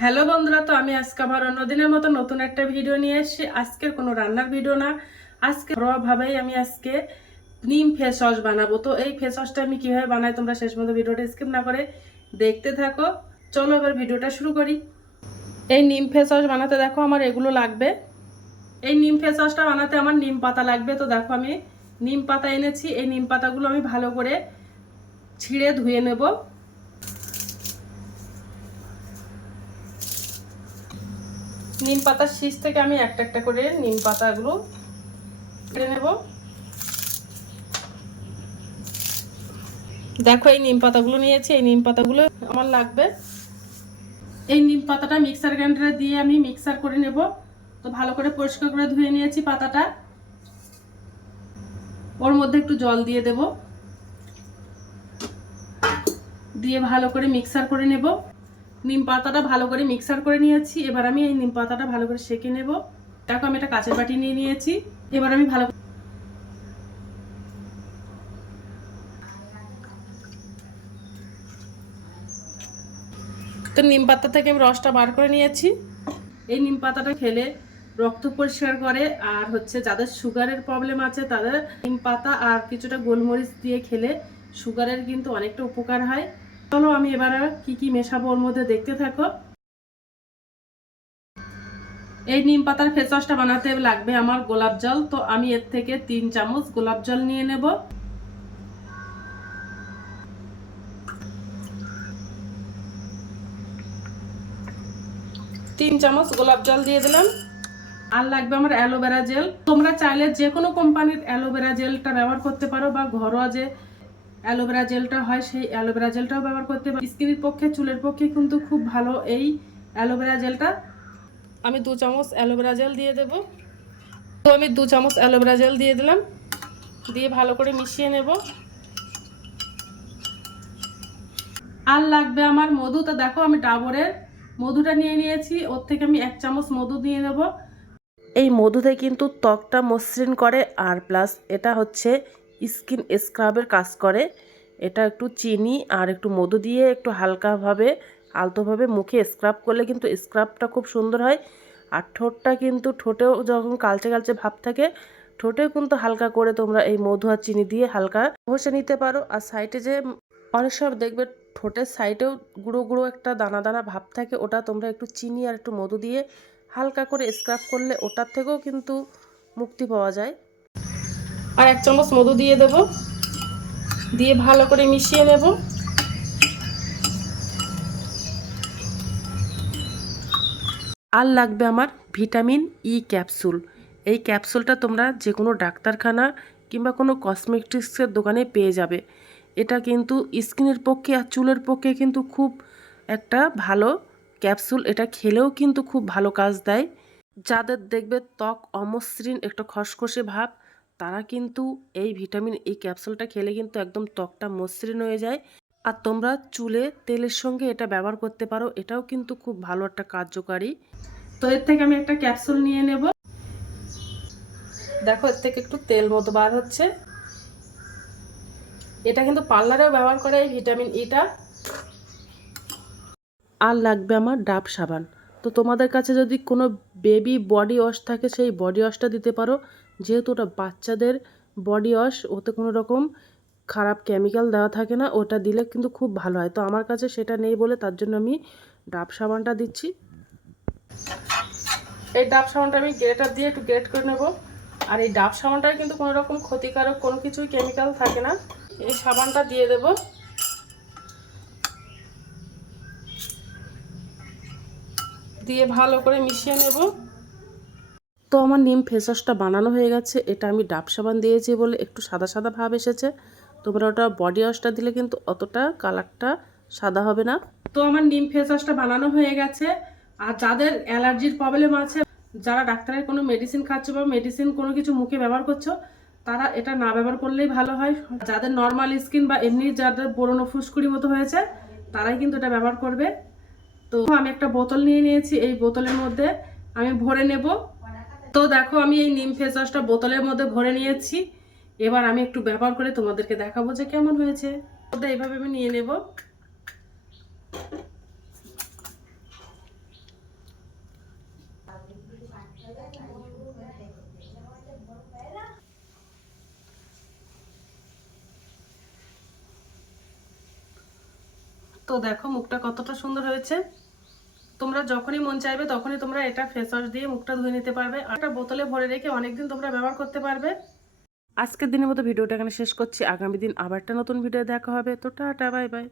Hello বন্ধুরা, তো আমি আজকে আমার অন্যদিনের মতো নতুন একটা ভিডিও নিয়ে এসেছি। আজকের কোনো রান্নার ভিডিও না। আজকে ঘরোয়াভাবেই আমি আজকে নিম ফেস ওয়াশ বানাবো। তো এই ফেস ওয়াশটা আমি কীভাবে বানাই তোমরা শেষ মতো ভিডিওটা স্কিপ না করে দেখতে থাকো। চলো এবার ভিডিওটা শুরু করি। এই নিম ফেস ওয়াশ বানাতে দেখো আমার এগুলো লাগবে। এই নিম ফেস ওয়াশটা বানাতে আমার নিম পাতা লাগবে। তো দেখো আমি নিম পাতা এনেছি। এই নিম পাতাগুলো আমি ভালো করে ছিঁড়ে ধুয়ে নেব। নিম পাতার শীষ থেকে আমি একটা একটা করে নিম পাতাগুলো কেটে নেব। দেখো, এই নিম পাতাগুলো নিয়েছি, এই নিম পাতাগুলো আমার লাগবে। এই নিম পাতাটা মিক্সার গ্রাইন্ডারে দিয়ে আমি মিক্সার করে নেব। তো ভালো করে পরিষ্কার করে ধুয়ে নিয়েছি পাতাটা। ওর মধ্যে একটু জল দিয়ে দেব। দিয়ে ভালো করে মিক্সার করে নেব। নিম পাতাটা ভালো করে মিক্সার করে নিয়েছি। এবার আমি এই নিম পাতাটা ভালো করে সেঁকে নেব। দেখো আমি একটা কাঁচের বাটি নিয়ে নিয়েছি। এবার আমি ভালো তো নিম পাতা থেকে আমি রসটা বার করে নিয়েছি। এই নিম পাতাটা খেলে রক্ত পরিষ্কার করে আর হচ্ছে যাদের সুগারের প্রবলেম আছে তাদের নিম পাতা আর কিছুটা গোলমরিচ দিয়ে খেলে সুগারের কিন্তু অনেকটা উপকার হয়। চলো আমি এবার কি কি মেশাবো ওর মধ্যে দেখতে থাকো। এই নিম পাতার ফেস ওয়াশটা বানাতে লাগবে আমার গোলাপ জল, তো আমি এর থেকে তিন চামচ গোলাপ জল নিয়ে নেব। তিন চামচ গোলাপ জল দিয়ে দিলাম। আর লাগবে আমার অ্যালোভেরা জেল। তোমরা চাইলে যে কোনো কোম্পানির অ্যালোভেরা জেলটা ব্যবহার করতে পারো বা ঘরোয়া যে অ্যালোভেরা জেলটা হয়, সেই অ্যালোভেরা জেলটাও ব্যবহার করতে পারি। স্কিনের পক্ষে, চুলের পক্ষে কিন্তু খুব ভালো এই অ্যালোভেরা জেলটা। আমি দু চামচ অ্যালোভেরা জেল দিয়ে দেব। তো আমি দু চামচ অ্যালোভেরা জেল দিয়ে দিলাম। দিয়ে ভালো করে মিশিয়ে নেব। আর লাগবে আমার মধু। তো দেখো আমি ডাবরের মধুটা নিয়ে নিয়েছি। ওর থেকে আমি এক চামচ মধু দিয়ে নেব। এই মধুতে কিন্তু ত্বকটা মসৃণ করে। আর প্লাস এটা হচ্ছে স্কিন স্ক্রাবের কাজ করে। এটা একটু চিনি আর একটু মধু দিয়ে একটু হালকাভাবে, আলতোভাবে মুখে স্ক্রাব করলে কিন্তু স্ক্রাবটা খুব সুন্দর হয়। আর ঠোঁটটা কিন্তু ঠোঁটেও যখন কালচে কালচে ভাব থাকে, ঠোঁটেও কিন্তু হালকা করে তোমরা এই মধু আর চিনি দিয়ে হালকা ঘষে নিতে পারো। আর সাইডে যে অনেক সময় দেখবে ঠোঁটের সাইডেও গুঁড়ো গুঁড়ো একটা দানা দানা ভাব থাকে, ওটা তোমরা একটু চিনি আর একটু মধু দিয়ে হালকা করে স্ক্রাব করলে ওটার থেকেও কিন্তু মুক্তি পাওয়া যায়। আর এক চামচ মধু দিয়ে দেব। দিয়ে ভালো করে মিশিয়ে নেব। আর লাগবে আমার ভিটামিন ই ক্যাপসুল। এই ক্যাপসুলটা তোমরা যে কোনো ডাক্তারখানা কিংবা কোনো কসমেটিক্সের দোকানে পেয়ে যাবে। এটা কিন্তু স্কিনের পক্ষে আর চুলের পক্ষে কিন্তু খুব একটা ভালো ক্যাপসুল। এটা খেলেও কিন্তু খুব ভালো কাজ দেয়। যাদের দেখবে ত্বক অমসৃণ, একটা খসখসে ভাব তারা কিন্তু এই ভিটামিন এই ক্যাপসুলটা খেলে কিন্তু একদম ত্বকটা মসৃণ হয়ে যায়। আর তোমরা চুলে তেলের সঙ্গে এটা ব্যবহার করতে পারো, এটাও কিন্তু খুব ভালো একটা কার্যকারী। তো এর থেকে আমি একটা ক্যাপসুল নিয়ে নেব। দেখো, এর থেকে একটু তেল মতো বার হচ্ছে। এটা কিন্তু পার্লারেও ব্যবহার করে এই ভিটামিন ইটা আর লাগবে আমার ডাব সাবান। তো তোমাদের কাছে যদি কোনো বেবি বডি ওয়াশ থাকে, সেই বডি ওয়াশটা দিতে পারো। যেহেতু ওটা বাচ্চাদের বডি ওয়াশ ওতে কোনো রকম খারাপ কেমিক্যাল দেওয়া থাকে না, ওটা দিলে কিন্তু খুব ভালো হয়। তো আমার কাছে সেটা নেই বলে তার জন্য আমি ডাব সাবানটা দিচ্ছি। এই ডাব সাবানটা আমি গ্রেটার দিয়ে একটু গ্রেট করে নেব। আর এই ডাব সাবানটায় কিন্তু কোনো রকম ক্ষতিকারক কোনো কিছুই কেমিক্যাল থাকে না। এই সাবানটা দিয়ে দেব। দিয়ে ভালো করে মিশিয়ে নেব। তো আমার নিম ফেস ওয়াশটা বানানো হয়ে গেছে। এটা আমি ডাব সাবান দিয়েছি বলে একটু সাদা সাদা ভাব এসেছে। তোমরা ওটা বডি ওয়াশটা দিলে কিন্তু অতটা কালারটা সাদা হবে না। তো আমার নিম ফেস ওয়াশটা বানানো হয়ে গেছে। আর যাদের অ্যালার্জির প্রবলেম আছে, যারা ডাক্তারের কোনো মেডিসিন খাচ্ছে বা মেডিসিন কোনো কিছু মুখে ব্যবহার করছ, তারা এটা না ব্যবহার করলেই ভালো হয়। যাদের নর্মাল স্কিন বা এমনি যাদের পুরনো ফুসকুড়ি মতো হয়েছে, তারাই কিন্তু এটা ব্যবহার করবে। তো আমি একটা বোতল নিয়ে নিয়েছি। এই বোতলের মধ্যে আমি ভরে নেব। তো দেখো, আমি এই নিম ফেস ওয়াশটা বোতলের মধ্যে ভরে নিয়েছি। এবার আমি একটু ব্যবহার করে তোমাদেরকে দেখাবো যে কেমন হয়েছে। এইভাবে আমি নিয়ে নেব। তো দেখো, মুখটা কতটা সুন্দর হয়েছে। তোমরা যখনই মন চাইবে তখনই তোমরা এটা ফেস ওয়াশ দিয়ে মুখটা ধুয়ে নিতে পারবে একটা বোতলে ভরে রেখে অনেকদিন তোমরা ব্যবহার করতে পারবে। আজকের দিনের মতো ভিডিওটা এখানে শেষ করছি। আগামী দিন আবার একটা নতুন ভিডিও দেখা হবে। তো টাটা, বাই বাই।